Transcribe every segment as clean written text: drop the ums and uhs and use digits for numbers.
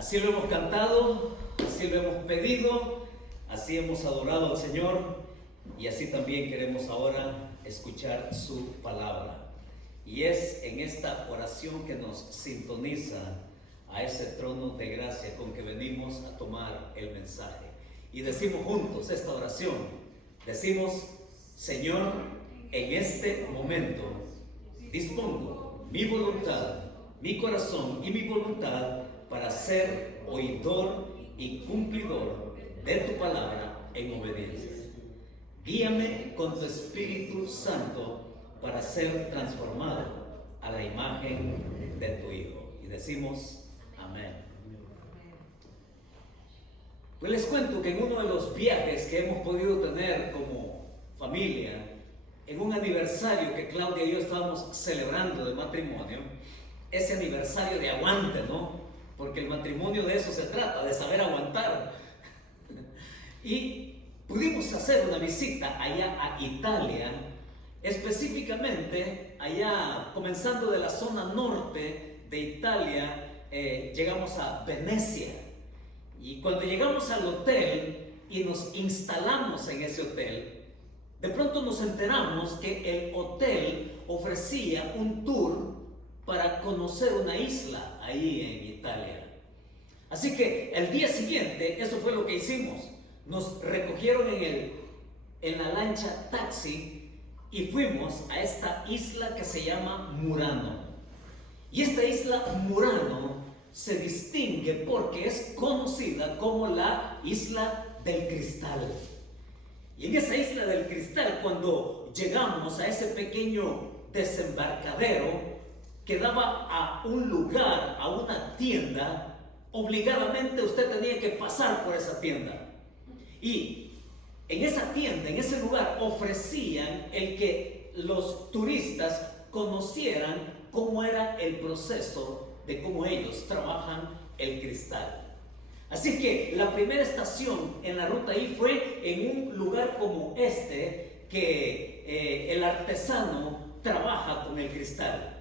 Así lo hemos cantado, así lo hemos pedido, así hemos adorado al Señor y así también queremos ahora escuchar su palabra. Y es en esta oración que nos sintoniza a ese trono de gracia con que venimos a tomar el mensaje. Y decimos juntos esta oración, decimos: Señor, en este momento dispongo mi voluntad, mi corazón y mi voluntad para ser oidor y cumplidor de tu palabra en obediencia. Guíame con tu Espíritu Santo para ser transformado a la imagen de tu Hijo. Y decimos amén. Pues les cuento que en uno de los viajes que hemos podido tener como familia, en un aniversario que Claudia y yo estábamos celebrando de matrimonio, ese aniversario de aguante, ¿no? Porque el matrimonio de eso se trata, de saber aguantar. Y pudimos hacer una visita allá a Italia, específicamente allá, comenzando de la zona norte de Italia, llegamos a Venecia. Y cuando llegamos al hotel y nos instalamos en ese hotel, de pronto nos enteramos que el hotel ofrecía un tour para conocer una isla ahí en Italia. Así que el día siguiente, eso fue lo que hicimos. Nos recogieron en la lancha taxi y fuimos a esta isla que se llama Murano. Y esta isla Murano se distingue porque es conocida como la Isla del Cristal. Y en esa Isla del Cristal, cuando llegamos a ese pequeño desembarcadero que daba a un lugar, a una tienda, obligadamente usted tenía que pasar por esa tienda. Y en esa tienda, en ese lugar, ofrecían el que los turistas conocieran cómo era el proceso de cómo ellos trabajan el cristal. Así que la primera estación en la ruta ahí fue en un lugar como este, que el artesano trabaja con el cristal.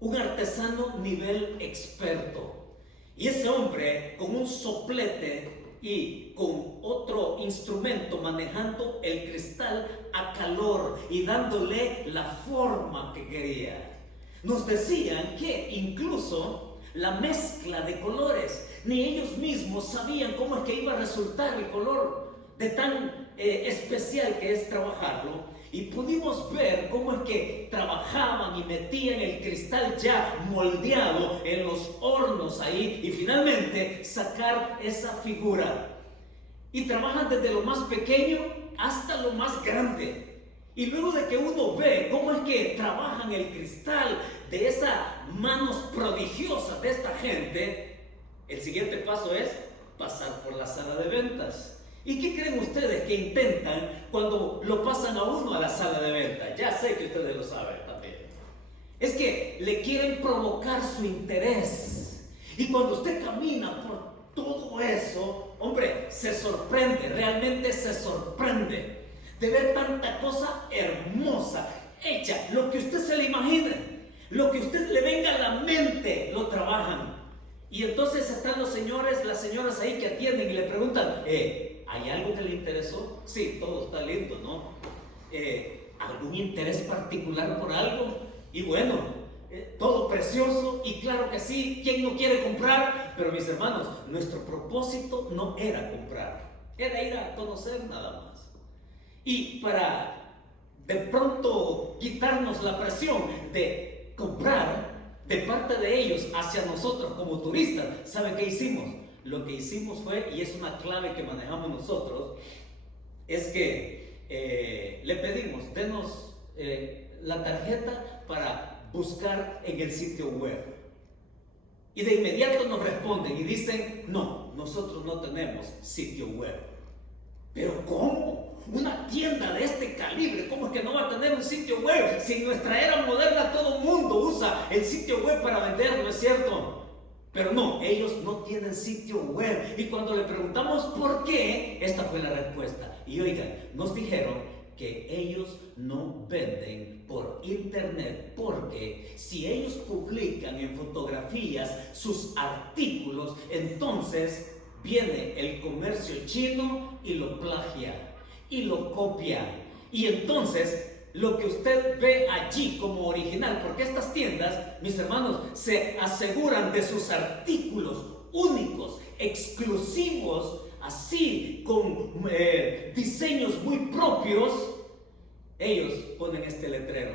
Un artesano nivel experto. Y ese hombre con un soplete y con otro instrumento manejando el cristal a calor y dándole la forma que quería. Nos decían que incluso la mezcla de colores, ni ellos mismos sabían cómo es que iba a resultar el color de tan especial que es trabajarlo. Y pudimos ver cómo es que trabajaban y metían el cristal ya moldeado en los hornos ahí y finalmente sacar esa figura. Y trabajan desde lo más pequeño hasta lo más grande. Y luego de que uno ve cómo es que trabajan el cristal de esas manos prodigiosas de esta gente, el siguiente paso es pasar por la sala de ventas. ¿Y qué creen ustedes que intentan cuando lo pasan a uno a la sala de ventas? Ya sé que ustedes lo saben también. Es que le quieren provocar su interés. Y cuando usted camina por todo eso, hombre, se sorprende, realmente se sorprende de ver tanta cosa hermosa, hecha, lo que usted se le imagine, lo que usted le venga a la mente, lo trabajan. Y entonces están los señores, las señoras ahí que atienden y le preguntan, ¿hay algo que le interesó? Sí, todo está lindo, ¿no? ¿Algún interés particular por algo? Y bueno, todo precioso y claro que sí, ¿quién no quiere comprar? Pero mis hermanos, nuestro propósito no era comprar, era ir a conocer nada más. Y para de pronto quitarnos la presión de comprar de parte de ellos hacia nosotros como turistas, ¿sabe qué hicimos? Lo que hicimos fue, y es una clave que manejamos nosotros, es que le pedimos, denos la tarjeta para buscar en el sitio web. Y de inmediato nos responden y dicen, no, nosotros no tenemos sitio web. ¿Pero cómo? Una tienda de este calibre, ¿cómo es que no va a tener un sitio web? Si en nuestra era moderna todo el mundo usa el sitio web para vender, ¿no es cierto? Pero no, ellos no tienen sitio web. Y cuando le preguntamos por qué, esta fue la respuesta. Y oigan, nos dijeron que ellos no venden por internet, porque si ellos publican en fotografías sus artículos, entonces viene el comercio chino y lo plagia y lo copia. Y entonces lo que usted ve allí como original, porque estas tiendas, mis hermanos, se aseguran de sus artículos únicos, exclusivos, así con diseños muy propios. Ellos ponen este letrero,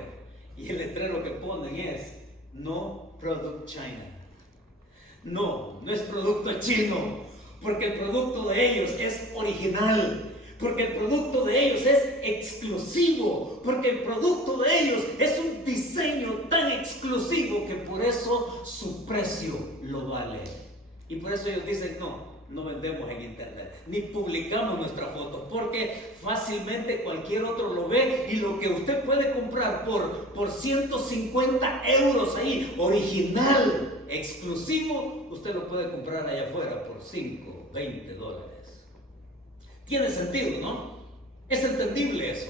y el letrero que ponen es No Product China. No es producto chino, porque el producto de ellos es original, porque el producto de ellos es exclusivo, porque el producto de ellos es un diseño tan exclusivo que por eso su precio lo vale. Y por eso ellos dicen, no vendemos en internet, ni publicamos nuestras fotos, porque fácilmente cualquier otro lo ve, y lo que usted puede comprar por 150 euros ahí, original, exclusivo, usted lo puede comprar allá afuera por 5, 20 dólares. Tiene sentido, ¿no? Es entendible eso.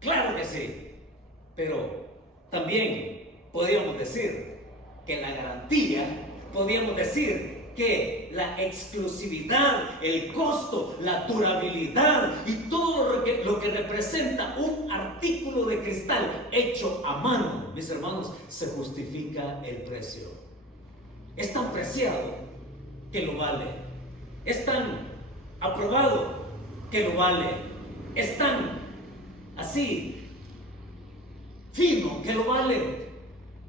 Claro que sí. Pero también podríamos decir que la garantía, podríamos decir que la exclusividad, el costo, la durabilidad y todo lo que representa un artículo de cristal hecho a mano, mis hermanos, se justifica el precio. Es tan preciado que lo vale. Es tan aprobado que lo vale. Es tan así fino que lo vale.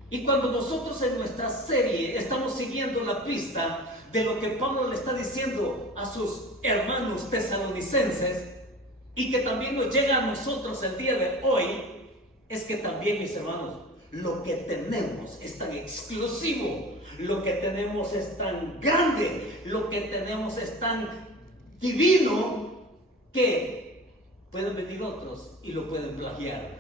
Y cuando nosotros en nuestra serie estamos siguiendo la pista de lo que Pablo le está diciendo a sus hermanos tesalonicenses, y que también nos llega a nosotros el día de hoy, es que también, mis hermanos, lo que tenemos es tan exclusivo, lo que tenemos es tan grande, lo que tenemos es tan divino, que pueden venir otros y lo pueden plagiar,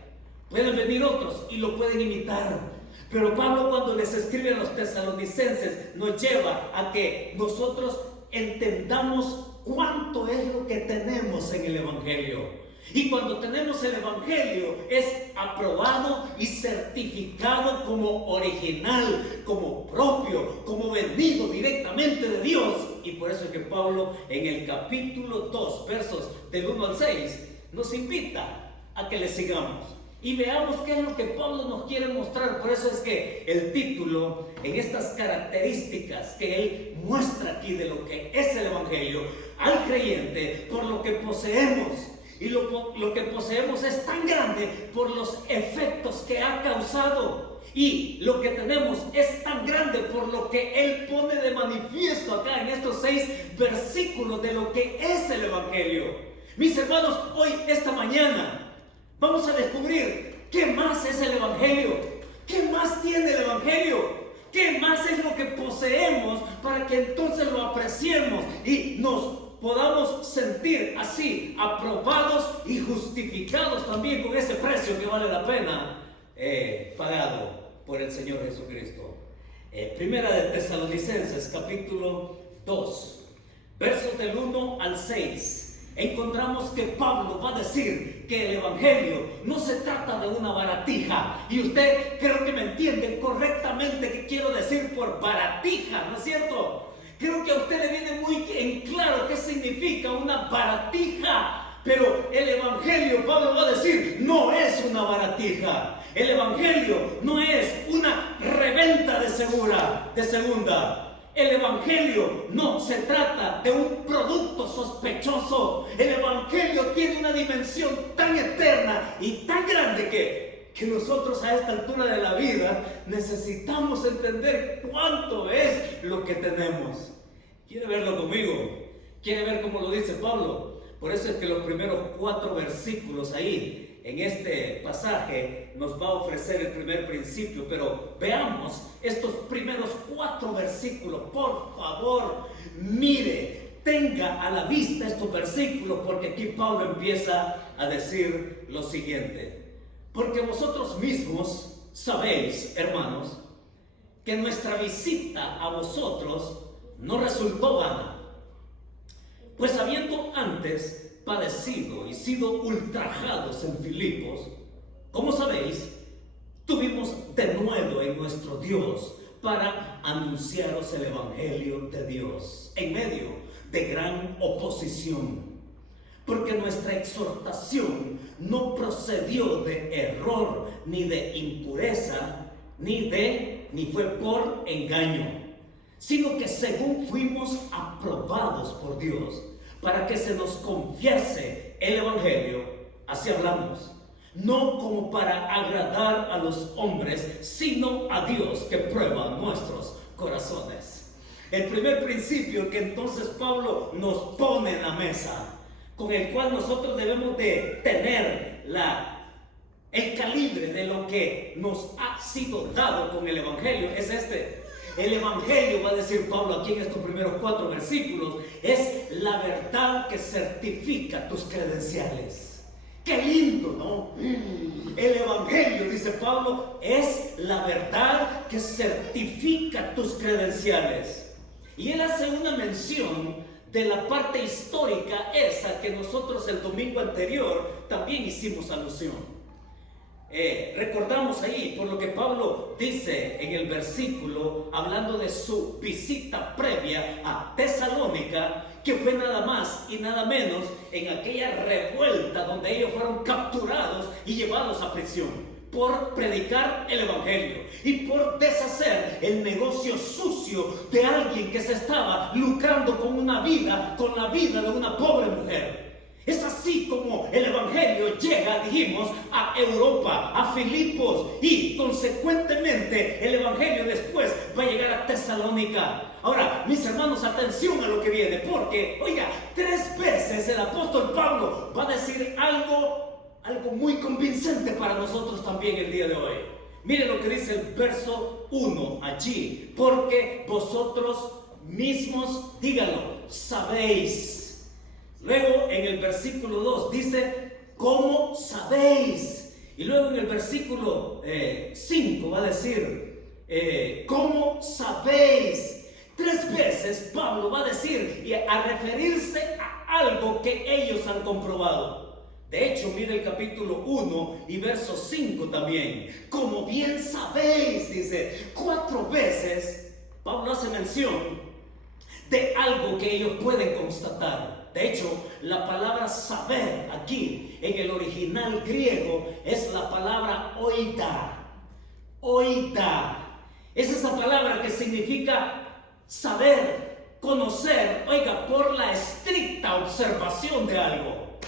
pueden venir otros y lo pueden imitar. Pero Pablo, cuando les escribe a los tesalonicenses, nos lleva a que nosotros entendamos cuánto es lo que tenemos en el Evangelio. Y cuando tenemos el Evangelio, es aprobado y certificado como original, como propio, como venido directamente de Dios. Y por eso es que Pablo, en el capítulo 2, versos del 1 al 6, nos invita a que le sigamos y veamos qué es lo que Pablo nos quiere mostrar. Por eso es que el título, en estas características que él muestra aquí de lo que es el Evangelio al creyente, por lo que poseemos. Y lo que poseemos es tan grande por los efectos que ha causado. Y lo que tenemos es tan grande por lo que él pone de manifiesto acá en estos 6 versículos de lo que es el Evangelio. Mis hermanos, hoy, esta mañana, vamos a descubrir qué más es el Evangelio, qué más tiene el Evangelio, qué más es lo que poseemos, para que entonces lo apreciemos y nos podamos sentir así aprobados y justificados también con ese precio que vale la pena pagado por el Señor Jesucristo. Primera de Tesalonicenses, capítulo 2, versos del 1 al 6. Encontramos que Pablo va a decir que el Evangelio no se trata de una baratija. Y usted creo que me entiende correctamente qué quiero decir por baratija, ¿no es cierto? Creo que a usted le viene muy en claro qué significa una baratija. Pero el Evangelio, Pablo va a decir, no es una baratija. El Evangelio no es una reventa de segunda. El Evangelio no se trata de un producto sospechoso. El Evangelio tiene una dimensión tan eterna y tan grande que nosotros a esta altura de la vida necesitamos entender cuánto es lo que tenemos. ¿Quiere verlo conmigo? ¿Quiere ver cómo lo dice Pablo? Por eso es que los primeros 4 versículos ahí en este pasaje nos va a ofrecer el primer principio, pero veamos estos primeros 4 versículos. Por favor, mire, tenga a la vista estos versículos, porque aquí Pablo empieza a decir lo siguiente: porque vosotros mismos sabéis, hermanos, que nuestra visita a vosotros no resultó vana, pues habiendo antes padecido y sido ultrajados en Filipos, como sabéis, tuvimos denuedo en nuestro Dios para anunciaros el Evangelio de Dios en medio de gran oposición. Porque nuestra exhortación no procedió de error, ni de impureza, ni fue por engaño, sino que según fuimos aprobados por Dios, para que se nos confiese el Evangelio, así hablamos, no como para agradar a los hombres, sino a Dios que prueba nuestros corazones. El primer principio que entonces Pablo nos pone en la mesa, con el cual nosotros debemos de tener el calibre de lo que nos ha sido dado con el Evangelio, es este. El Evangelio, va a decir Pablo aquí en estos primeros 4 versículos, es la verdad que certifica tus credenciales. ¡Qué lindo!, ¿no? El Evangelio, dice Pablo, es la verdad que certifica tus credenciales. Y él hace una mención de la parte histórica esa que nosotros el domingo anterior también hicimos alusión. Recordamos ahí por lo que Pablo dice en el versículo, hablando de su visita previa a Tesalónica, que fue nada más y nada menos en aquella revuelta donde ellos fueron capturados y llevados a prisión por predicar el Evangelio y por deshacer el negocio sucio de alguien que se estaba lucrando con la vida de una pobre mujer. Es así como el Evangelio llega, dijimos, a Europa, a Filipos, y consecuentemente el Evangelio después va a llegar a Tesalónica. Ahora, mis hermanos, atención a lo que viene, porque, oiga, 3 veces el apóstol Pablo va a decir algo muy convincente para nosotros también el día de hoy. Mire lo que dice el verso 1 allí: porque vosotros mismos, díganlo, sabéis. Luego en el versículo 2 dice, ¿cómo sabéis? Y luego en el versículo 5 va a decir, ¿cómo sabéis? 3 veces Pablo va a decir y a referirse a algo que ellos han comprobado. De hecho, mire el capítulo 1 y verso 5 también. Como bien sabéis, dice, 4 veces Pablo hace mención de algo que ellos pueden constatar. De hecho, la palabra saber aquí en el original griego es la palabra oida. Oida. Es esa palabra que significa saber, conocer, oiga, por la estricta observación de algo.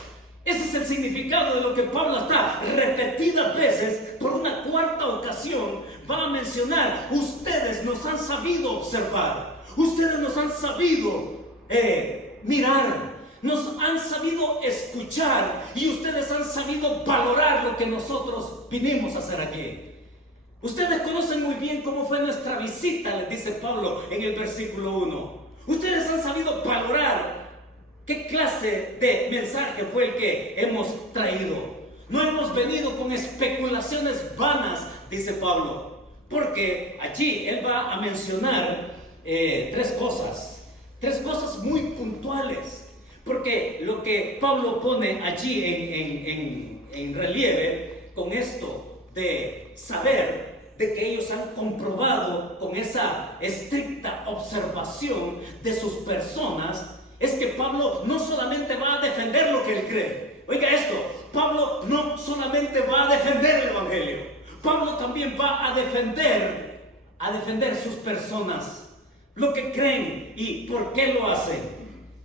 Ese es el significado de lo que Pablo está repetidas veces, por una 4ª ocasión, va a mencionar. Ustedes nos han sabido observar, ustedes nos han sabido mirar, nos han sabido escuchar y ustedes han sabido valorar lo que nosotros vinimos a hacer aquí. Ustedes conocen muy bien cómo fue nuestra visita, les dice Pablo en el versículo 1. Ustedes han sabido valorar qué clase de mensaje fue el que hemos traído. No hemos venido con especulaciones vanas, dice Pablo, porque allí él va a mencionar 3 cosas muy puntuales. Porque lo que Pablo pone allí en relieve con esto de saber, de que ellos han comprobado con esa estricta observación de sus personas, es que Pablo no solamente va a defender lo que él cree. Oiga esto, Pablo no solamente va a defender el Evangelio, Pablo también va a defender sus personas, lo que creen y por qué lo hacen.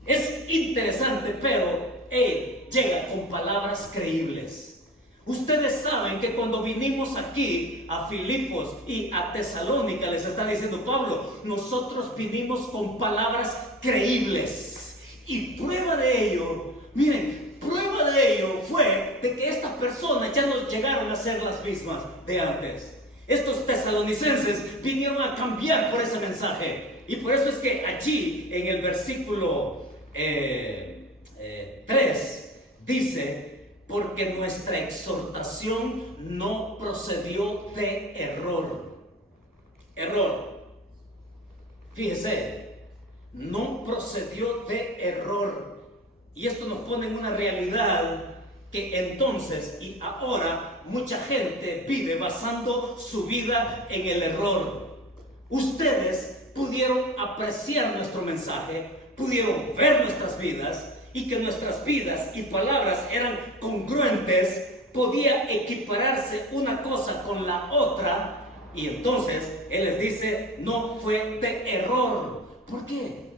Es interesante, pero él llega con palabras creíbles. Ustedes saben que cuando vinimos aquí a Filipos y a Tesalónica, les está diciendo Pablo, nosotros vinimos con palabras creíbles. Y prueba de ello, miren, prueba de ello fue de que estas personas ya no llegaron a ser las mismas de antes. Estos tesalonicenses vinieron a cambiar por ese mensaje. Y por eso es que allí en el versículo 3 dice, porque nuestra exhortación no procedió de error. Fíjese, no procedió de error. Y esto nos pone en una realidad que entonces y ahora mucha gente vive basando su vida en el error. Ustedes pudieron apreciar nuestro mensaje, pudieron ver nuestras vidas y que nuestras vidas y palabras eran congruentes, podía equipararse una cosa con la otra. Y entonces Él les dice, no fue de error. ¿Por qué?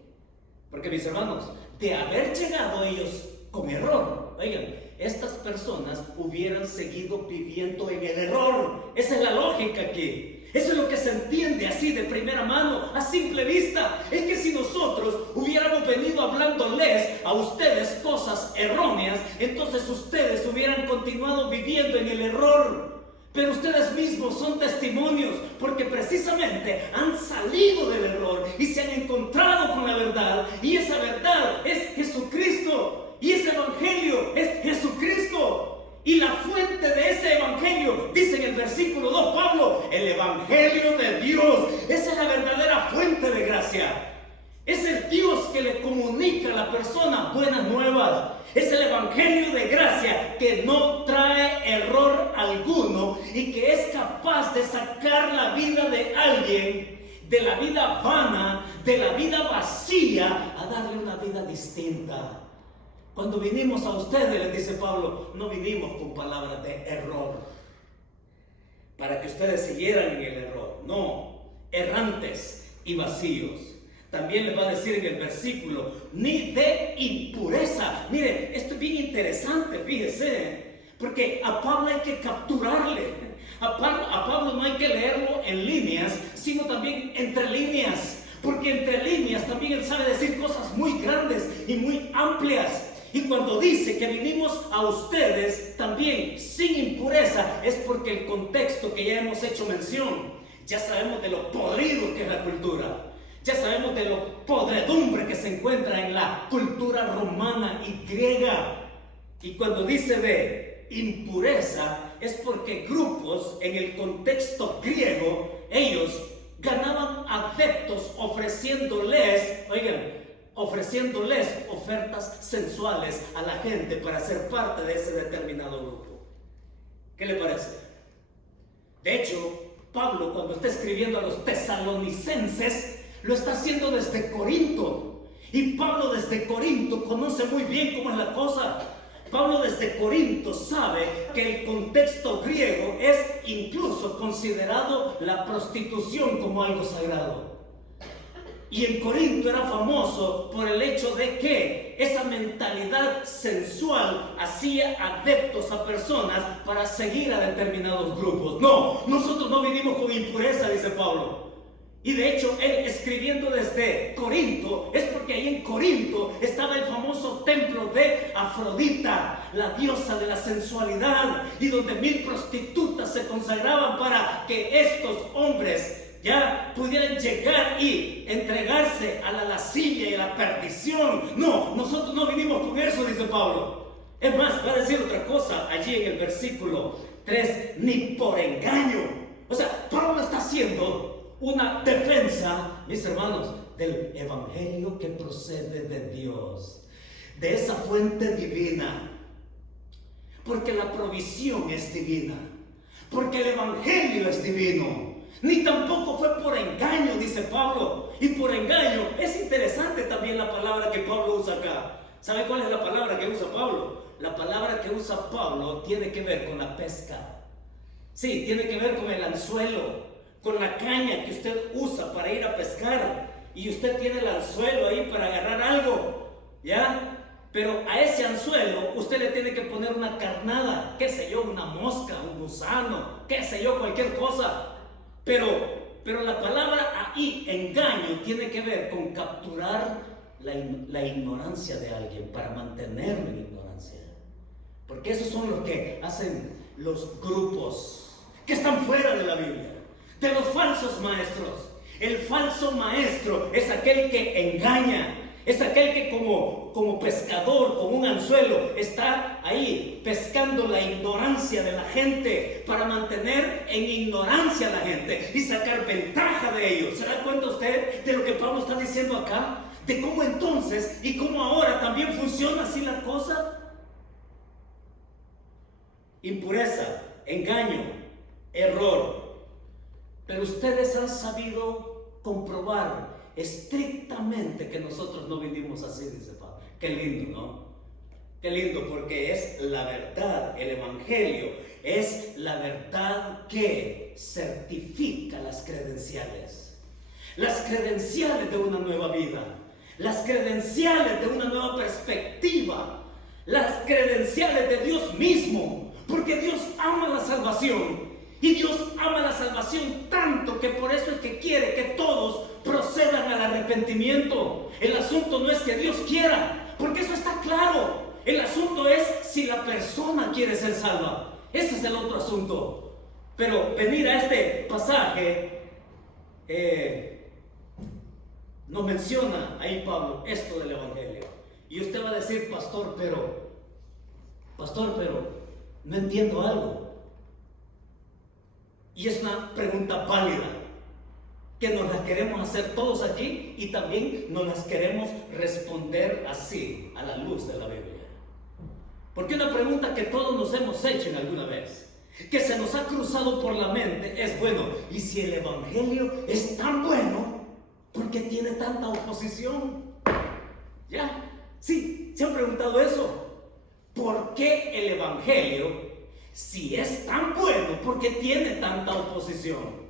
Porque, mis hermanos, de haber llegado ellos con error, oigan, estas personas hubieran seguido viviendo en el error. Esa es la lógica aquí. Eso es lo que se entiende así de primera mano, a simple vista. Es que si nosotros hubiéramos venido hablándoles a ustedes cosas erróneas, entonces ustedes hubieran continuado viviendo en el error. Pero ustedes mismos son testimonios, porque precisamente han salido del error y se han encontrado con la verdad. Y esa verdad es Jesucristo. Y ese evangelio es Jesucristo. Y la fuente de ese evangelio, dice en el versículo 2 Pablo, el evangelio de Dios. Esa es la verdadera fuente de gracia. Es el Dios que le comunica a la persona buenas nuevas. Es el evangelio de gracia que no trae error alguno y que es capaz de sacar la vida de alguien de la vida vana, de la vida vacía, a darle una vida distinta. Cuando vinimos a ustedes, les dice Pablo, no vinimos con palabras de error para que ustedes siguieran en el error. No, errantes y vacíos. También les va a decir en el versículo, ni de impureza. Miren, esto es bien interesante, fíjese, porque a Pablo hay que capturarle. A Pablo no hay que leerlo en líneas, sino también entre líneas. Porque entre líneas también él sabe decir cosas muy grandes y muy amplias. Y cuando dice que vinimos a ustedes también sin impureza, es porque el contexto que ya hemos hecho mención, ya sabemos de lo podrido que es la cultura. Ya sabemos de lo podredumbre que se encuentra en la cultura romana y griega. Y cuando dice de impureza, es porque grupos en el contexto griego, ellos ganaban adeptos ofreciéndoles ofertas sensuales a la gente para ser parte de ese determinado grupo. ¿Qué le parece? De hecho, Pablo, cuando está escribiendo a los tesalonicenses, lo está haciendo desde Corinto. Y Pablo desde Corinto conoce muy bien cómo es la cosa. Pablo desde Corinto sabe que el contexto griego es incluso considerado la prostitución como algo sagrado. Y en Corinto era famoso por el hecho de que esa mentalidad sensual hacía adeptos a personas para seguir a determinados grupos. No, nosotros no vinimos con impureza, dice Pablo. Y de hecho, él escribiendo desde Corinto, es porque ahí en Corinto estaba el famoso templo de Afrodita, la diosa de la sensualidad, y donde 1000 prostitutas se consagraban para que estos hombres ya pudieran llegar y entregarse a la lascivia y a la perdición. No, nosotros no vinimos con eso, dice Pablo. Es más, va a decir otra cosa allí en el versículo 3, ni por engaño. O sea, Pablo está haciendo una defensa, mis hermanos, del evangelio que procede de Dios, de esa fuente divina, porque la provisión es divina, porque el evangelio es divino. Ni tampoco fue por engaño, dice Pablo. Y por engaño es interesante también la palabra que Pablo usa acá. ¿Sabe cuál es la palabra que usa Pablo? La palabra que usa Pablo tiene que ver con la pesca. Sí, tiene que ver con el anzuelo, con la caña que usted usa para ir a pescar. Y usted tiene el anzuelo ahí para agarrar algo, ¿ya? Pero a ese anzuelo usted le tiene que poner una carnada, qué sé yo, una mosca, un gusano, qué sé yo, cualquier cosa. Pero la palabra ahí, engaño, tiene que ver con capturar la ignorancia de alguien para mantenerlo en ignorancia. Porque esos son los que hacen los grupos que están fuera de la Biblia, de los falsos maestros. El falso maestro es aquel que engaña, es aquel que como pescador, con un anzuelo, está ahí pescando la ignorancia de la gente para mantener en ignorancia a la gente y sacar ventaja de ellos. ¿Se da cuenta usted de lo que Pablo está diciendo acá? De cómo entonces y cómo ahora también funciona así la cosa. Impureza engaño, error. Pero ustedes han sabido comprobar estrictamente que nosotros no vivimos así, dice Pablo. Qué lindo, ¿no? Qué lindo, porque es la verdad, el evangelio es la verdad que certifica las credenciales de una nueva vida, las credenciales de una nueva perspectiva, las credenciales de Dios mismo, porque Dios ama la salvación. Y Dios ama la salvación tanto que por eso es que quiere que todos procedan al arrepentimiento. El asunto no es que Dios quiera, porque eso está claro. El asunto es si la persona quiere ser salva. Ese es el otro asunto. Pero venir a este pasaje, nos menciona ahí Pablo esto del evangelio. Y usted va a decir, pastor, pero no entiendo algo. Y es una pregunta válida que nos la queremos hacer todos aquí y también nos las queremos responder así, a la luz de la Biblia. Porque una pregunta que todos nos hemos hecho en alguna vez, que se nos ha cruzado por la mente, es: bueno, ¿y si el evangelio es tan bueno, por qué tiene tanta oposición? ¿Ya? Sí, ¿se han preguntado eso? ¿Por qué el evangelio, si es tan bueno, por qué tiene tanta oposición?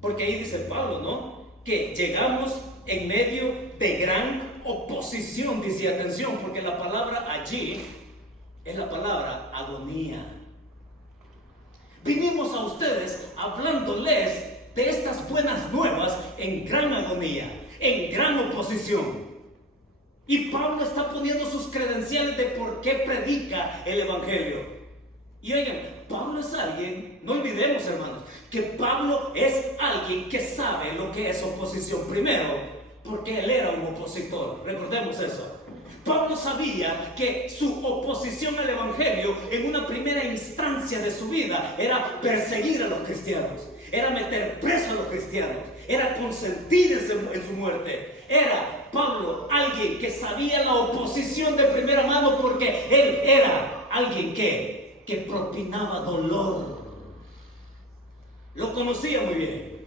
Porque ahí dice Pablo, ¿no? Que llegamos en medio de gran oposición. Dice, atención, porque la palabra allí es la palabra agonía. Vinimos a ustedes hablándoles de estas buenas nuevas en gran agonía, en gran oposición. Y Pablo está poniendo sus credenciales de por qué predica el evangelio. Y oigan, Pablo es alguien, no olvidemos, hermanos, que Pablo es alguien que sabe lo que es oposición. Primero, porque él era un opositor, recordemos eso. Pablo sabía que su oposición al evangelio en una primera instancia de su vida era perseguir a los cristianos, era meter preso a los cristianos, era consentir en su muerte. Era Pablo alguien que sabía la oposición de primera mano, porque él era alguien que propinaba dolor. Lo conocía muy bien.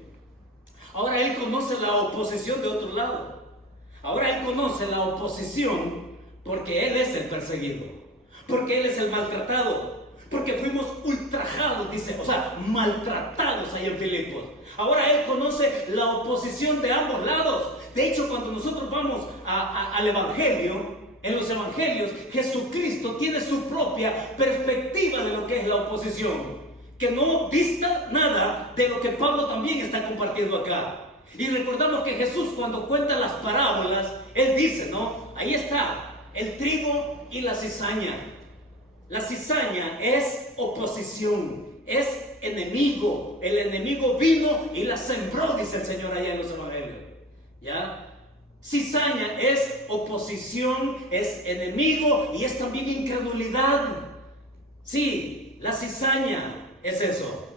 Ahora él conoce la oposición de otro lado. Ahora él conoce la oposición porque él es el perseguido, porque él es el maltratado, porque fuimos ultrajados, dice, o sea, maltratados ahí en Filipos. Ahora él conoce la oposición de ambos lados. De hecho, cuando nosotros vamos al evangelio, en los evangelios, Jesucristo tiene su propia perspectiva de lo que es la oposición, que no dista nada de lo que Pablo también está compartiendo acá. Y recordamos que Jesús, cuando cuenta las parábolas, él dice, ¿no? Ahí está el trigo y la cizaña. La cizaña es oposición, es enemigo. El enemigo vino y la sembró, dice el Señor allá en los evangelios. ¿Ya? Cizaña es oposición, es enemigo y es también incredulidad. Sí, la cizaña es eso.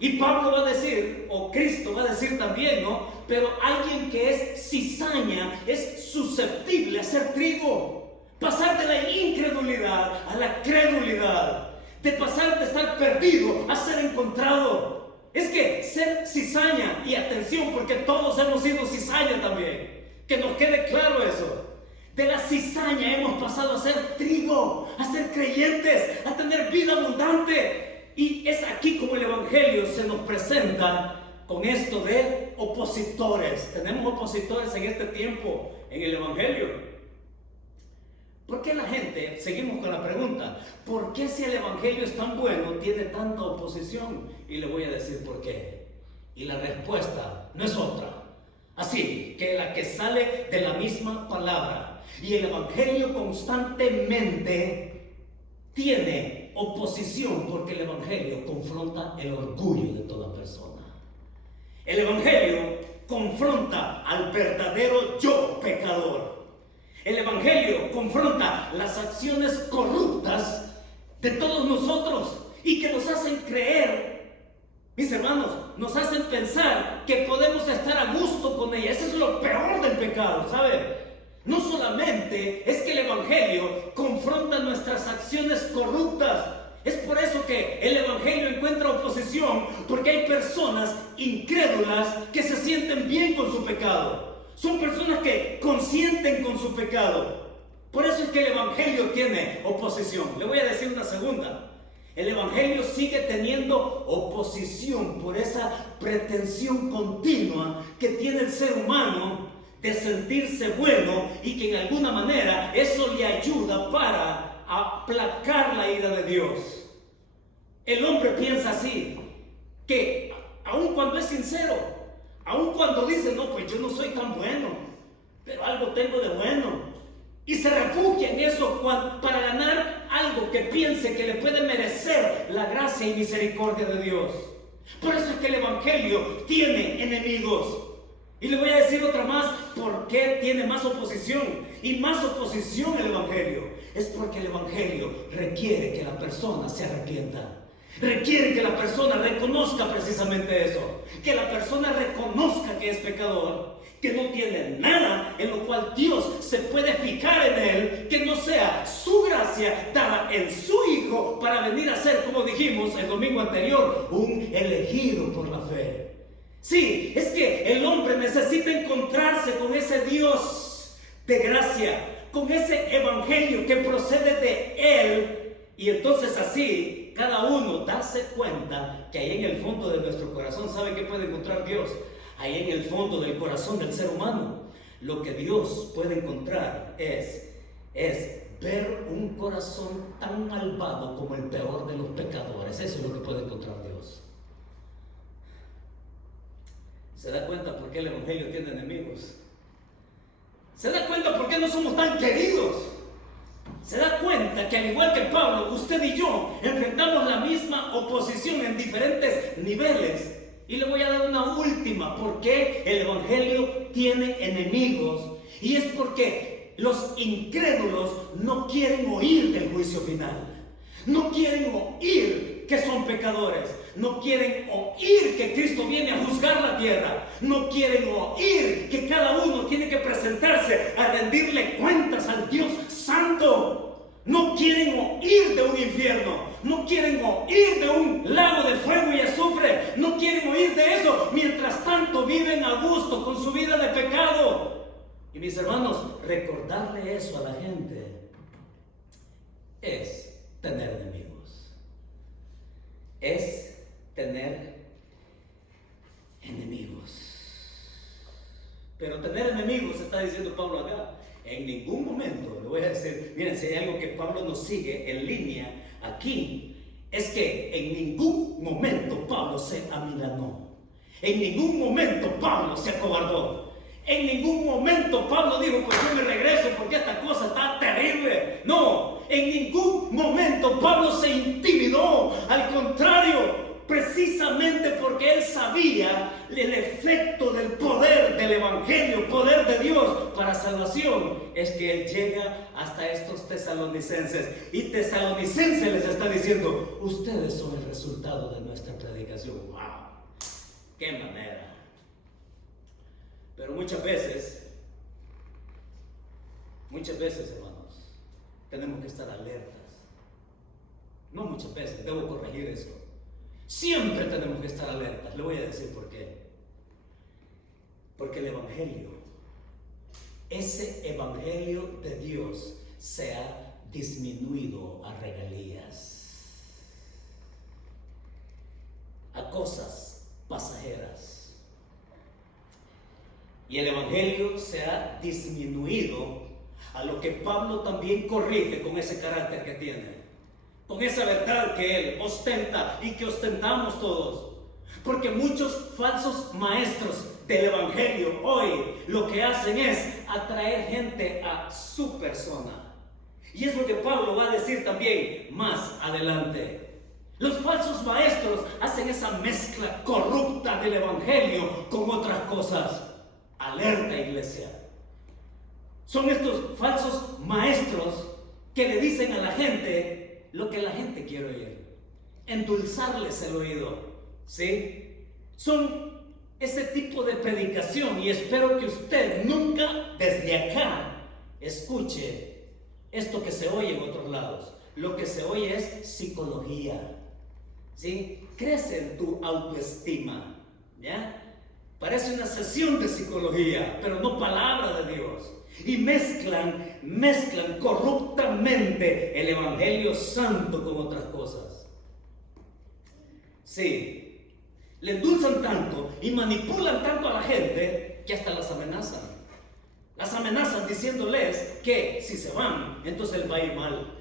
Y Pablo va a decir, o Cristo va a decir también, ¿no? Pero alguien que es cizaña es susceptible a ser trigo. Pasar de la incredulidad a la credulidad. De pasar de estar perdido a ser encontrado. Es que ser cizaña, y atención, porque todos hemos sido cizaña también. Que nos quede claro eso. De la cizaña hemos pasado a ser trigo, a ser creyentes, a tener vida abundante. Y es aquí como el evangelio se nos presenta con esto de opositores. Tenemos opositores en este tiempo en el evangelio. ¿Por qué la gente, seguimos con la pregunta, ¿por qué si el evangelio es tan bueno tiene tanta oposición? Y le voy a decir por qué. Y la respuesta no es otra. Así que la que sale de la misma palabra. Y el evangelio constantemente tiene oposición, porque el evangelio confronta el orgullo de toda persona. El evangelio confronta al verdadero yo pecador. El evangelio confronta las acciones corruptas de todos nosotros y que nos hacen creer, mis hermanos, nos hacen pensar que podemos estar a gusto con ella. Eso es lo peor del pecado, ¿sabe? No solamente es que el evangelio confronta nuestras acciones corruptas, Es por eso que el Evangelio encuentra oposición, porque hay personas incrédulas que se sienten bien con su pecado. Son personas que consienten con su pecado. Por eso es que el Evangelio tiene oposición. Le voy a decir una segunda. El Evangelio sigue teniendo oposición por esa pretensión continua que tiene el ser humano de sentirse bueno y que en alguna manera eso le ayuda para aplacar la ira de Dios. El hombre piensa así, que aun cuando es sincero, aun cuando dice, no, pues yo no soy tan bueno, pero algo tengo de bueno, y se refugia en eso para ganar algo que piense que le puede merecer la gracia y misericordia de Dios. Por eso es que el Evangelio tiene enemigos. Y le voy a decir otra más, ¿por qué tiene más oposición? Y más oposición el Evangelio. Es porque el Evangelio requiere que la persona se arrepienta. Requiere que la persona reconozca precisamente eso. Que la persona reconozca que es pecador, que no tiene nada en lo cual Dios se puede fijar en él, que no sea su gracia dada en su Hijo para venir a ser, como dijimos el domingo anterior, un elegido por la fe. Sí, es que el hombre necesita encontrarse con ese Dios de gracia, con ese Evangelio que procede de Él, y entonces así cada uno darse cuenta que ahí en el fondo de nuestro corazón, ¿sabe qué puede encontrar Dios? Ahí en el fondo del corazón del ser humano, lo que Dios puede encontrar es ver un corazón tan malvado como el peor de los pecadores. Eso es lo que puede encontrar Dios. ¿Se da cuenta por qué el Evangelio tiene enemigos? ¿Se da cuenta por qué no somos tan queridos? ¿Se da cuenta que al igual que Pablo, usted y yo enfrentamos la misma oposición en diferentes niveles? Y le voy a dar una última, ¿por qué el Evangelio tiene enemigos? Y es porque los incrédulos no quieren oír del juicio final. No quieren oír que son pecadores. No quieren oír que Cristo viene a juzgar la tierra. No quieren oír que cada uno tiene que presentarse a rendirle cuentas al Dios Santo. No quieren oír de un infierno. No quieren oír de un lago de fuego y azufre. No quieren oír de eso. Mientras tanto viven a gusto con su vida de pecado. Y mis hermanos, recordarle eso a la gente es tener enemigos. Es tener enemigos. Pero tener enemigos, está diciendo Pablo acá, en ningún momento, le voy a decir, miren, si hay algo que Pablo nos sigue en línea aquí, es que en ningún momento Pablo se amilanó. En ningún momento Pablo se acobardó. En ningún momento Pablo dijo, pues yo me regreso porque esta cosa está terrible. No, en ningún momento Pablo se intimidó. Al contrario, precisamente porque él sabía el efecto del poder del Evangelio, poder de Dios para salvación, es que él llega hasta estos tesalonicenses. Y tesalonicenses les está diciendo, ustedes son el resultado de nuestra predicación. ¡Wow! ¡Qué manera! Pero muchas veces, hermanos, tenemos que estar alertas. No muchas veces, debo corregir eso. Siempre tenemos que estar alertas. Le voy a decir por qué. Porque el Evangelio, ese Evangelio de Dios, se ha disminuido a regalías, a cosas pasajeras. Y el Evangelio se ha disminuido a lo que Pablo también corrige con ese carácter que tiene, con esa verdad que él ostenta y que ostentamos todos. Porque muchos falsos maestros del Evangelio hoy lo que hacen es atraer gente a su persona. Y es lo que Pablo va a decir también más adelante. Los falsos maestros hacen esa mezcla corrupta del Evangelio con otras cosas. Alerta, iglesia. Son estos falsos maestros que le dicen a la gente lo que la gente quiere oír, endulzarles el oído, ¿sí? Son ese tipo de predicación, y espero que usted nunca desde acá escuche esto que se oye en otros lados. lo que se oye es psicología, ¿sí? Crece en tu autoestima, ¿ya? Parece una sesión de psicología, pero no palabra de Dios. Y mezclan corruptamente el Evangelio Santo con otras cosas. Sí, le endulzan tanto y manipulan tanto a la gente que hasta las amenazan. Las amenazan diciéndoles que si se van, entonces les va a ir mal.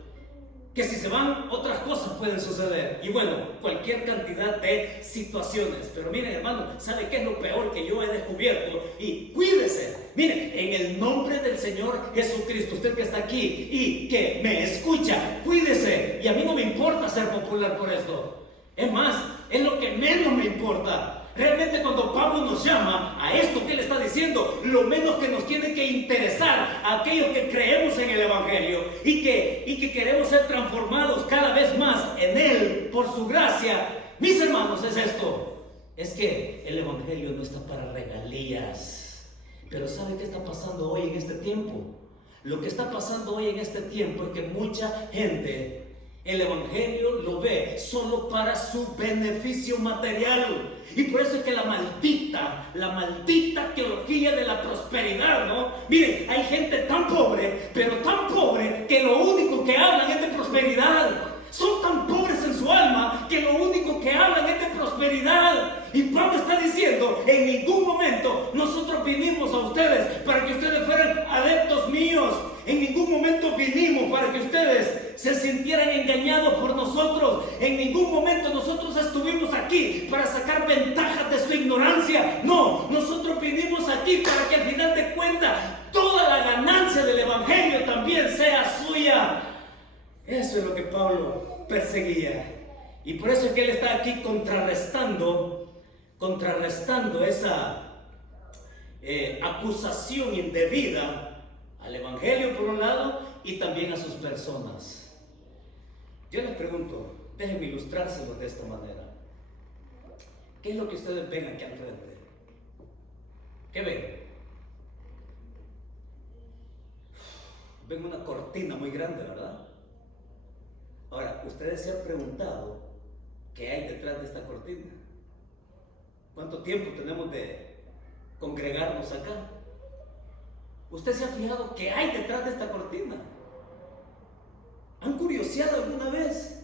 Que si se van, otras cosas pueden suceder. Y bueno, cualquier cantidad de situaciones. Pero miren, hermano, ¿sabe qué es lo peor que yo he descubierto? Y cuídese. Miren, en el nombre del Señor Jesucristo, usted que está aquí y que me escucha, cuídese. Y a mí no me importa ser popular por esto. Es más, es lo que menos me importa. Realmente cuando Pablo nos llama a esto que él está diciendo, lo menos que nos tiene que interesar a aquellos que creemos en el Evangelio y que queremos ser transformados cada vez más en él por su gracia, mis hermanos, es esto. Es que el Evangelio no está para regalías. Pero ¿sabe qué está pasando hoy en este tiempo? Lo que está pasando hoy en este tiempo es que mucha gente el Evangelio lo ve solo para su beneficio material. Y por eso es que la maldita teología de la prosperidad, ¿no? Miren, hay gente tan pobre, pero tan pobre, que lo único que hablan es de prosperidad. Son tan pobres en su alma que lo único que hablan es de prosperidad. Y Pablo está diciendo, en ningún momento nosotros vinimos a ustedes para que ustedes fueran adeptos míos. En ningún momento vinimos para que ustedes se sintieran engañados por nosotros. En ningún momento nosotros estuvimos aquí para sacar ventajas de su ignorancia. No, nosotros vinimos aquí para que al final de cuentas toda la ganancia del Evangelio también sea suya. Eso es lo que Pablo perseguía. Y por eso es que él está aquí contrarrestando esa acusación indebida al Evangelio por un lado y también a sus personas. Yo les pregunto, déjenme ilustrárselo de esta manera. ¿Qué es lo que ustedes ven aquí al frente? ¿Qué ven? Ven una cortina muy grande, ¿verdad? Ahora, ustedes se han preguntado qué hay detrás de esta cortina. ¿Cuánto tiempo tenemos de congregarnos acá? ¿Usted se ha fijado qué hay detrás de esta cortina? ¿Han curioseado alguna vez?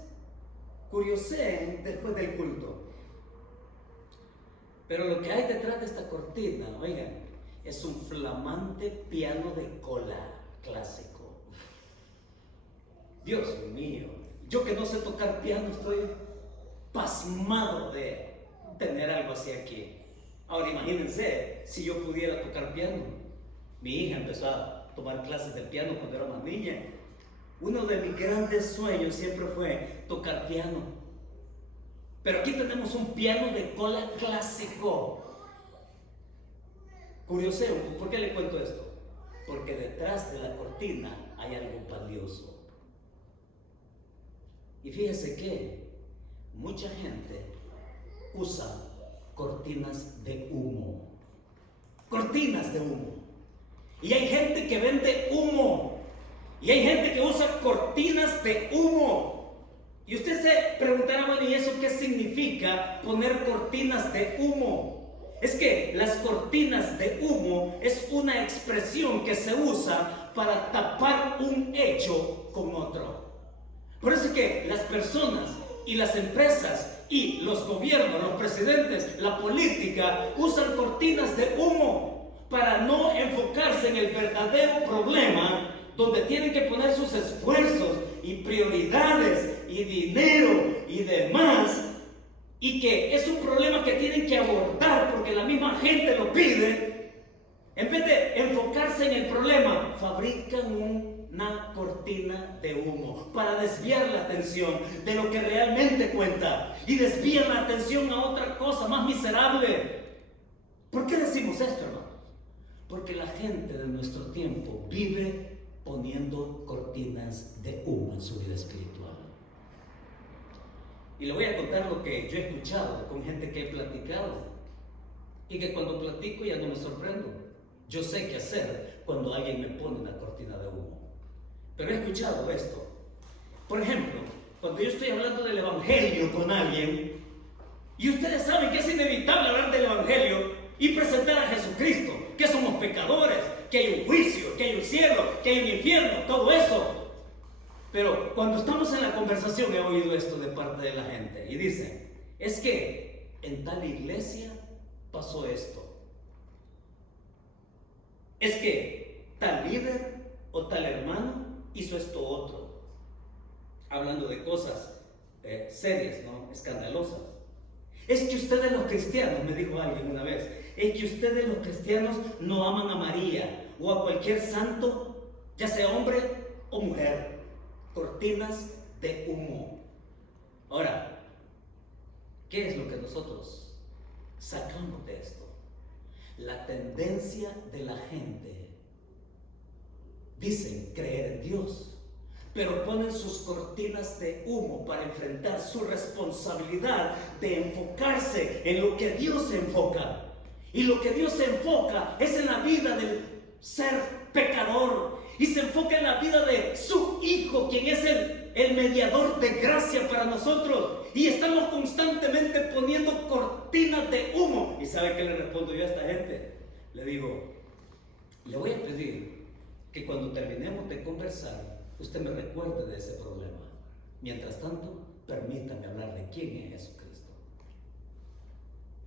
Curioseen después del culto. Pero lo que hay detrás de esta cortina, oigan, es un flamante piano de cola clásico. Dios mío, yo que no sé tocar piano estoy pasmado de tener algo así aquí. Ahora imagínense si yo pudiera tocar piano. Mi hija empezó a tomar clases de piano cuando era más niña. Uno de mis grandes sueños siempre fue tocar piano. Pero aquí tenemos un piano de cola clásico. Curioseo, ¿por qué le cuento esto? Porque detrás de la cortina hay algo valioso. Y fíjese que mucha gente usa cortinas de humo. Cortinas de humo. Y hay gente que vende humo. Y hay gente que usa cortinas de humo. Y usted se preguntará, bueno, ¿y eso qué significa poner cortinas de humo? Es que las cortinas de humo es una expresión que se usa para tapar un hecho con otro. Por eso es que las personas y las empresas y los gobiernos, los presidentes, la política usan cortinas de humo para no enfocarse en el verdadero problema, donde tienen que poner sus esfuerzos y prioridades y dinero y demás, y que es un problema que tienen que abordar porque la misma gente lo pide. En vez de enfocarse en el problema, fabrican una cortina de humo para desviar la atención de lo que realmente cuenta y desvían la atención a otra cosa más miserable. ¿Por qué decimos esto, hermano? Porque la gente de nuestro tiempo vive poniendo cortinas de humo en su vida espiritual. Y le voy a contar lo que yo he escuchado con gente que he platicado. Y que cuando platico ya no me sorprendo. Yo sé qué hacer cuando alguien me pone una cortina de humo. Pero he escuchado esto. Por ejemplo, cuando yo estoy hablando del Evangelio con alguien, y ustedes saben que es inevitable hablar del Evangelio y presentar a Jesucristo, que somos pecadores, que hay un juicio, que hay un cielo, que hay un infierno, todo eso. Pero cuando estamos en la conversación he oído esto de parte de la gente y dicen, es que en tal iglesia pasó esto. Es que tal líder o tal hermano hizo esto otro. Hablando de cosas serias, ¿no? Escandalosas. Es que ustedes los cristianos, me dijo alguien una vez, es que ustedes los cristianos no aman a María o a cualquier santo, ya sea hombre o mujer. Cortinas de humo. Ahora, ¿qué es lo que nosotros sacamos de esto? La tendencia de la gente. Dicen creer en Dios, pero ponen sus cortinas de humo para enfrentar su responsabilidad de enfocarse en lo que Dios se enfoca. Y lo que Dios se enfoca es en la vida del ser pecador. Y se enfoca en la vida de su Hijo, quien es el mediador de gracia para nosotros. Y estamos constantemente poniendo cortinas de humo. ¿Y sabe qué le respondo yo a esta gente? Le digo, le voy a pedir que cuando terminemos de conversar, usted me recuerde de ese problema. Mientras tanto, permítame hablar de quién es Jesucristo.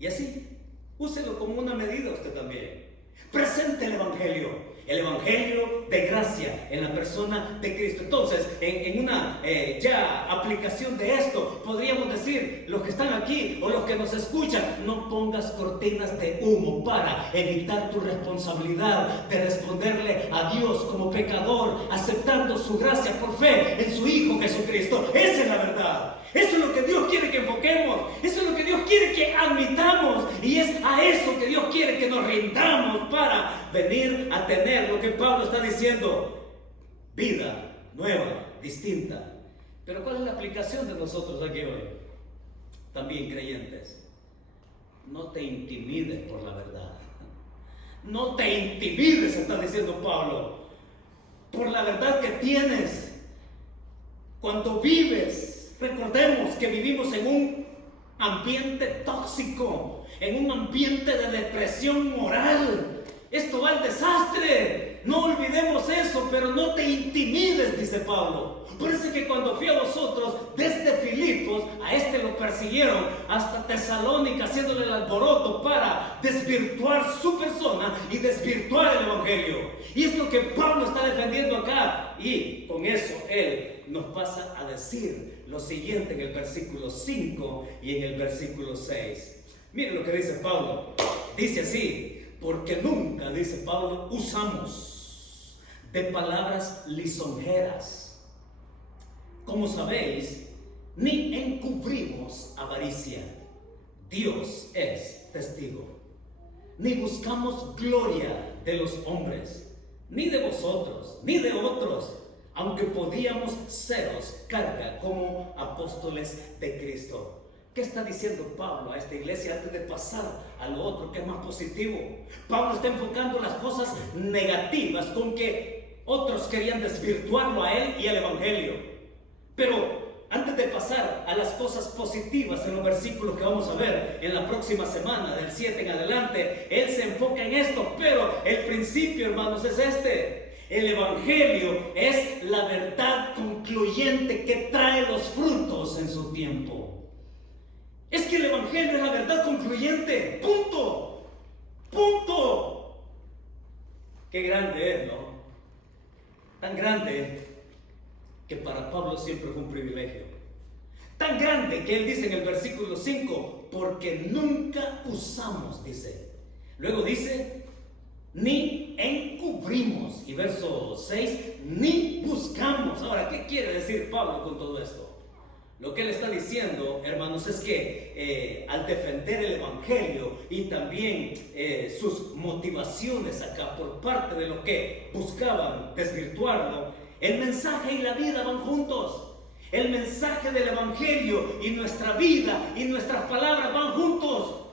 Y así, úselo como una medida usted también. Presente el Evangelio de gracia en la persona de Cristo. Entonces, en una ya aplicación de esto, podríamos decir, los que están aquí o los que nos escuchan, no pongas cortinas de humo para evitar tu responsabilidad de responderle a Dios como pecador, aceptando su gracia por fe en su Hijo Jesucristo. Esa es la verdad. Eso es lo que Dios quiere que enfoquemos. Eso es lo que Dios quiere que admitamos. Y es a eso que Dios quiere que nos rindamos para venir a tener lo que Pablo está diciendo. Vida nueva, distinta. Pero ¿cuál es la aplicación de nosotros aquí hoy? También creyentes. No te intimides por la verdad. No te intimides, está diciendo Pablo, por la verdad que tienes. Cuando vives, recordemos que vivimos en un ambiente tóxico, en un ambiente de depresión moral. Esto va al desastre. No olvidemos eso, pero no te intimides, dice Pablo. Por eso es que cuando fui a vosotros, desde Filipos, a este lo persiguieron hasta Tesalónica, haciéndole el alboroto para desvirtuar su persona y desvirtuar el Evangelio. Y es lo que Pablo está defendiendo acá. Y con eso él nos pasa a decir lo siguiente en el versículo 5 y en el versículo 6. Miren lo que dice Pablo. Dice así: porque nunca, dice Pablo, usamos de palabras lisonjeras, como sabéis, ni encubrimos avaricia. Dios es testigo. Ni buscamos gloria de los hombres, ni de vosotros, ni de otros, aunque podíamos seros carga como apóstoles de Cristo. ¿Qué está diciendo Pablo a esta iglesia antes de pasar a lo otro que es más positivo? Pablo está enfocando las cosas negativas con que otros querían desvirtuarlo a él y al Evangelio. Pero antes de pasar a las cosas positivas en los versículos que vamos a ver en la próxima semana, del 7 en adelante, él se enfoca en esto. Pero el principio, hermanos, es este. El Evangelio es la verdad concluyente que trae los frutos en su tiempo. Es que el Evangelio es la verdad concluyente. Punto. Punto. Qué grande es, ¿no? Tan grande que para Pablo siempre fue un privilegio. Tan grande que él dice en el versículo 5, porque nunca usamos, dice. Luego dice, ni encubrimos. Y verso 6, ni buscamos. Ahora, ¿qué quiere decir Pablo con todo esto? Lo que él está diciendo, hermanos, es que al defender el Evangelio y también sus motivaciones acá por parte de los que buscaban desvirtuarlo, el mensaje y la vida van juntos. El mensaje del Evangelio y nuestra vida y nuestras palabras van juntos.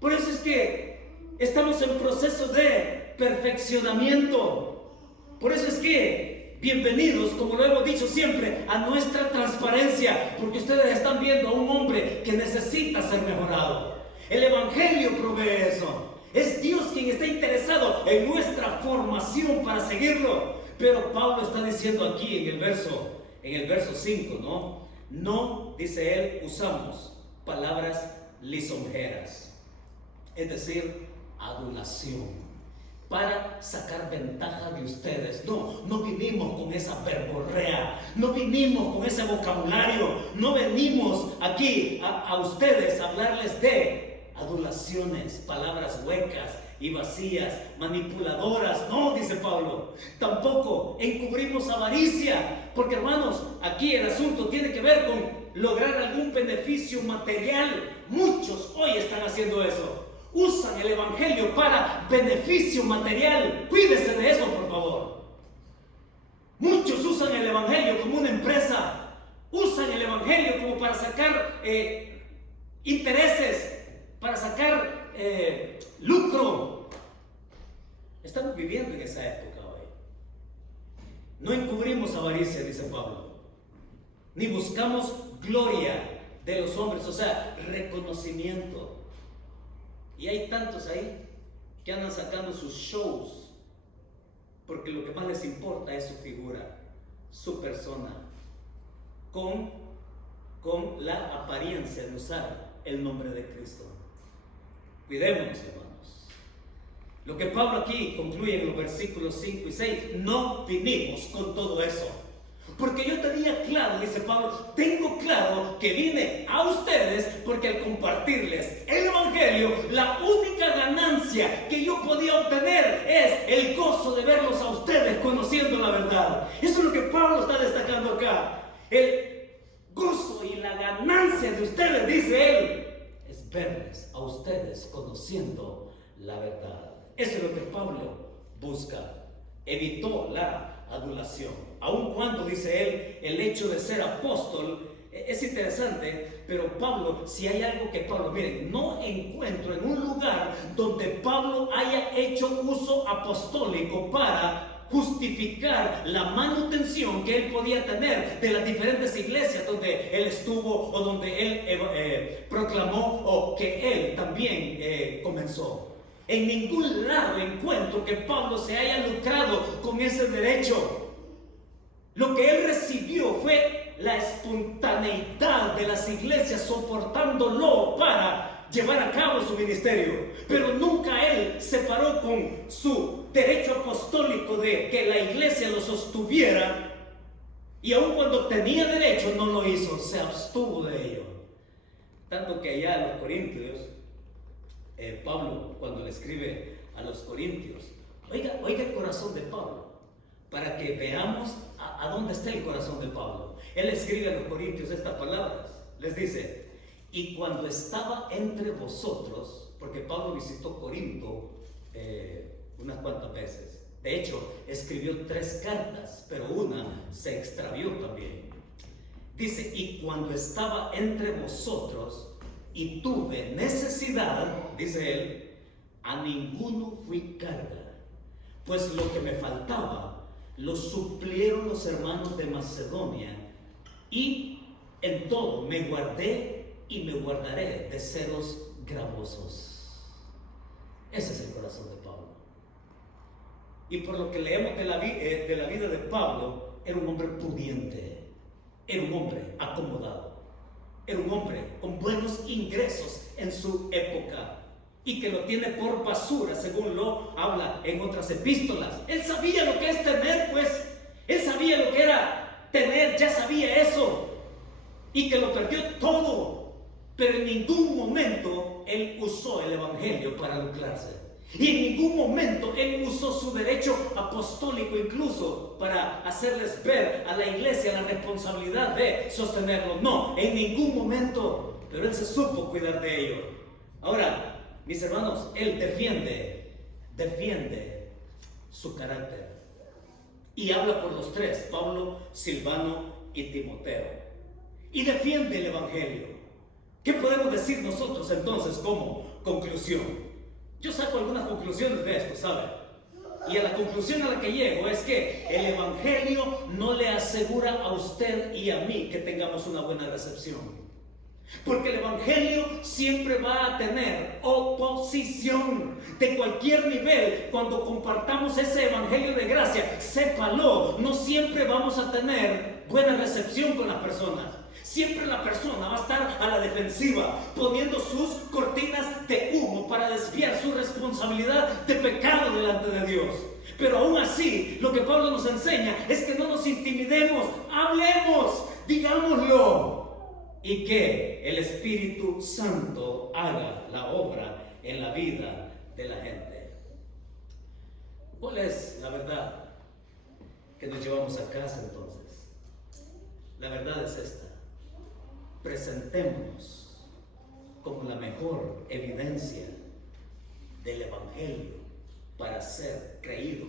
Por eso es que estamos en proceso de perfeccionamiento. Por eso es que bienvenidos, como lo hemos dicho siempre, a nuestra transparencia, porque ustedes están viendo a un hombre que necesita ser mejorado. El Evangelio provee eso. Es Dios quien está interesado en nuestra formación para seguirlo. Pero Pablo está diciendo aquí en el verso 5, ¿no? No, dice él, usamos palabras lisonjeras, es decir, adulación, para sacar ventaja de ustedes. No vinimos con esa verborrea, no vinimos con ese vocabulario, no venimos aquí a ustedes a hablarles de adulaciones, palabras huecas y vacías, manipuladoras. No, dice Pablo, tampoco encubrimos avaricia, porque hermanos, aquí el asunto tiene que ver con lograr algún beneficio material. Muchos hoy están haciendo eso. Usan el Evangelio para beneficio material. Cuídese de eso, por favor. Muchos usan el Evangelio como una empresa. Usan el Evangelio como para sacar intereses, para sacar lucro. Estamos viviendo en esa época hoy. No encubrimos avaricia, dice Pablo, ni buscamos gloria de los hombres, o sea, reconocimiento. Y hay tantos ahí que andan sacando sus shows, porque lo que más les importa es su figura, su persona, con la apariencia de usar el nombre de Cristo. Cuidémonos, hermanos. Lo que Pablo aquí concluye en los versículos 5 y 6, no vinimos con todo eso. Porque yo tenía claro, dice Pablo, tengo claro que vine a ustedes porque al compartirles el Evangelio, la única ganancia que yo podía obtener es el gozo de verlos a ustedes conociendo la verdad. Eso es lo que Pablo está destacando acá. El gozo y la ganancia de ustedes, dice él, es verles a ustedes conociendo la verdad. Eso es lo que Pablo busca. Evitó la adulación. Aun cuando, dice él, el hecho de ser apóstol es interesante, pero Pablo, si hay algo que Pablo, miren, no encuentro en un lugar donde Pablo haya hecho uso apostólico para justificar la manutención que él podía tener de las diferentes iglesias donde él estuvo o donde él proclamó o que él también comenzó. En ningún lado encuentro que Pablo se haya lucrado con ese derecho. Lo que él recibió fue la espontaneidad de las iglesias soportándolo para llevar a cabo su ministerio. Pero nunca él se paró con su derecho apostólico de que la iglesia lo sostuviera. Y aun cuando tenía derecho no lo hizo, se abstuvo de ello. Tanto que allá a los Corintios, Pablo, cuando le escribe a los Corintios, oiga el corazón de Pablo, para que veamos a dónde está el corazón de Pablo. Él escribe a los Corintios estas palabras, les dice: y cuando estaba entre vosotros, porque Pablo visitó Corinto unas cuantas veces, de hecho escribió 3 cartas, pero una se extravió también. Dice: y cuando estaba entre vosotros y tuve necesidad, dice él, a ninguno fui carga, pues lo que me faltaba lo suplieron los hermanos de Macedonia, y en todo me guardé y me guardaré de seros gravosos. Ese es el corazón de Pablo. Y por lo que leemos de la vida de Pablo, era un hombre pudiente, era un hombre acomodado, era un hombre con buenos ingresos en su época y que lo tiene por basura, según lo habla en otras epístolas. Él sabía lo que es tener, pues. Él sabía lo que era tener, ya sabía eso. Y que lo perdió todo. Pero en ningún momento él usó el Evangelio para lucrarse. Y en ningún momento él usó su derecho apostólico incluso para hacerles ver a la iglesia la responsabilidad de sostenerlo. No, en ningún momento. Pero él se supo cuidar de ello. Ahora, mis hermanos, él defiende su carácter. Y habla por los 3, Pablo, Silvano y Timoteo. Y defiende el Evangelio. ¿Qué podemos decir nosotros entonces como conclusión? Yo saco algunas conclusiones de esto, ¿sabe? Y a la conclusión a la que llego es que el Evangelio no le asegura a usted y a mí que tengamos una buena recepción. Porque el Evangelio siempre va a tener oposición de cualquier nivel. Cuando compartamos ese Evangelio de gracia, sépalo, no siempre vamos a tener buena recepción con las personas. Siempre la persona va a estar a la defensiva, poniendo sus cortinas de humo para desviar su responsabilidad de pecado delante de Dios. Pero aún así, lo que Pablo nos enseña es que no nos intimidemos, hablemos, digámoslo. Y que el Espíritu Santo haga la obra en la vida de la gente. ¿Cuál es la verdad que nos llevamos a casa entonces? La verdad es esta: presentémonos como la mejor evidencia del Evangelio para ser creído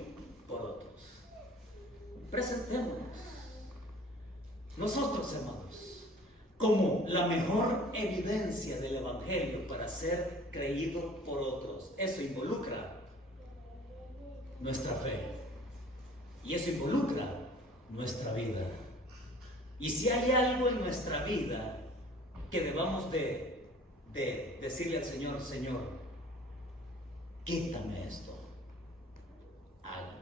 por otros. Presentémonos nosotros, hermanos, como la mejor evidencia del Evangelio para ser creído por otros. Eso involucra nuestra fe y eso involucra nuestra vida. Y si hay algo en nuestra vida que debamos de decirle al Señor: Señor, quítame esto, hágalo.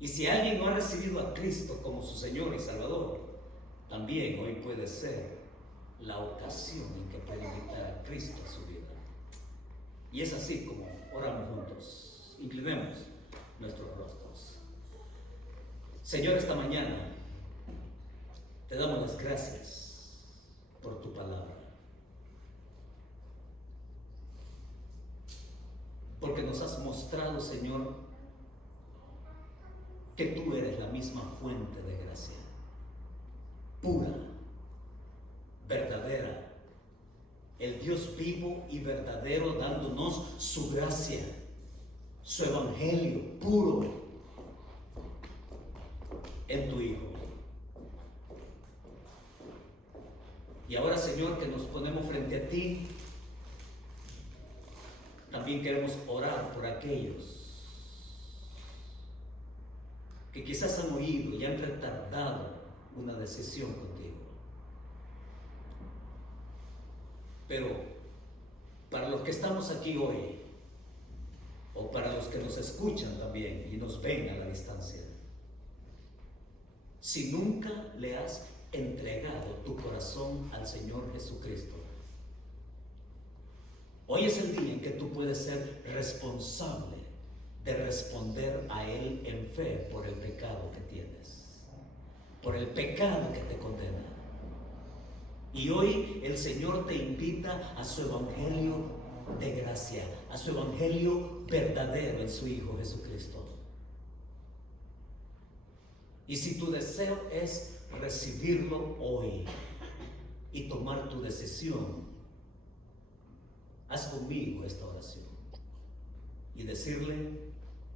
Y si alguien no ha recibido a Cristo como su Señor y Salvador, también hoy puede ser la ocasión en que puede invitar a Cristo a su vida. Y es así como oramos juntos. Inclinemos nuestros rostros. Señor, esta mañana te damos las gracias por tu palabra, porque nos has mostrado, Señor, que tú eres la misma fuente de gracia, pura, verdadera, el Dios vivo y verdadero, dándonos su gracia, su evangelio puro en tu Hijo. Y ahora, Señor, que nos ponemos frente a ti, también queremos orar por aquellos que quizás han oído y han retardado una decisión contigo. Pero para los que estamos aquí hoy, o para los que nos escuchan también y nos ven a la distancia, si nunca le has entregado tu corazón al Señor Jesucristo, hoy es el día en que tú puedes ser responsable de responder a Él en fe por el pecado que tienes, por el pecado que te condena. Y hoy el Señor te invita a su evangelio de gracia, a su evangelio verdadero en su Hijo Jesucristo. Y si tu deseo es recibirlo hoy y tomar tu decisión, haz conmigo esta oración y decirle: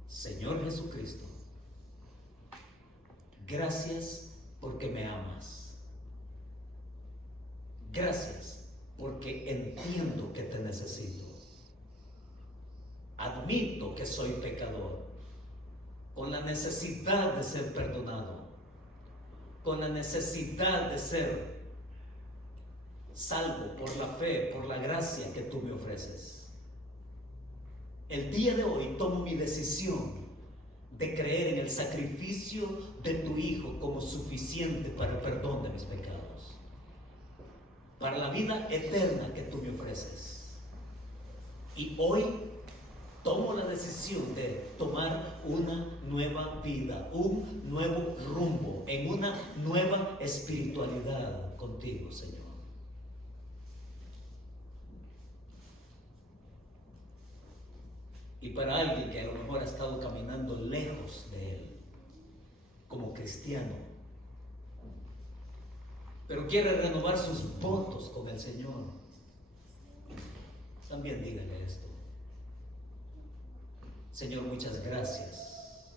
Señor Jesucristo, gracias porque me amas. Gracias porque entiendo que te necesito. Admito que soy pecador, con la necesidad de ser perdonado, con la necesidad de ser salvo por la fe, por la gracia que tú me ofreces. El día de hoy tomo mi decisión de creer en el sacrificio de tu Hijo como suficiente para el perdón de mis pecados, para la vida eterna que tú me ofreces. Y hoy tomo la decisión de tomar una nueva vida, un nuevo rumbo, en una nueva espiritualidad contigo, Señor. Y para alguien que a lo mejor ha estado caminando lejos de Él, como cristiano, pero quiere renovar sus votos con el Señor, también dígale esto: Señor, muchas gracias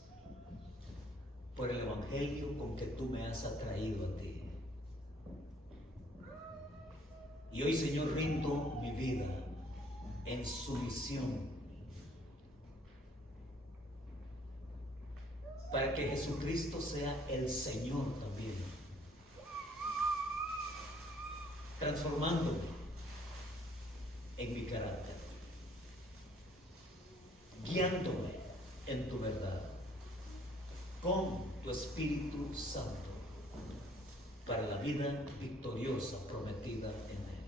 por el evangelio con que tú me has atraído a ti. Y hoy, Señor, rindo mi vida en sumisión para que Jesucristo sea el Señor también, transformándome en mi carácter, guiándome en tu verdad, con tu Espíritu Santo, para la vida victoriosa prometida en Él.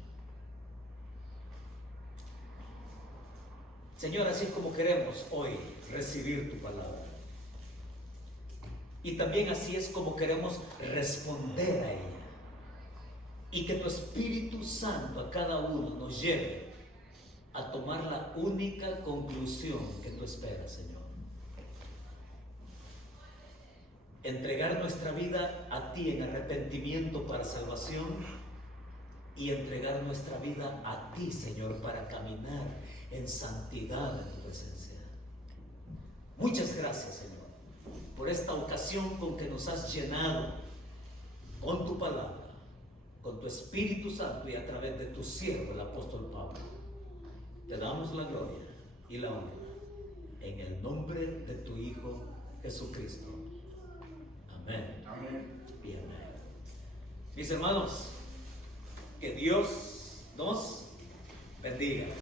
Señor, así es como queremos hoy recibir tu palabra. Y también así es como queremos responder a ella. Y que tu Espíritu Santo a cada uno nos lleve a tomar la única conclusión que tú esperas, Señor. Entregar nuestra vida a ti en arrepentimiento para salvación y entregar nuestra vida a ti, Señor, para caminar en santidad en tu presencia. Muchas gracias, Señor, por esta ocasión con que nos has llenado con tu palabra, con tu Espíritu Santo y a través de tu siervo, el apóstol Pablo. Te damos la gloria y la honra en el nombre de tu Hijo Jesucristo. Amén. Amén. Y amén. Mis hermanos, que Dios nos bendiga.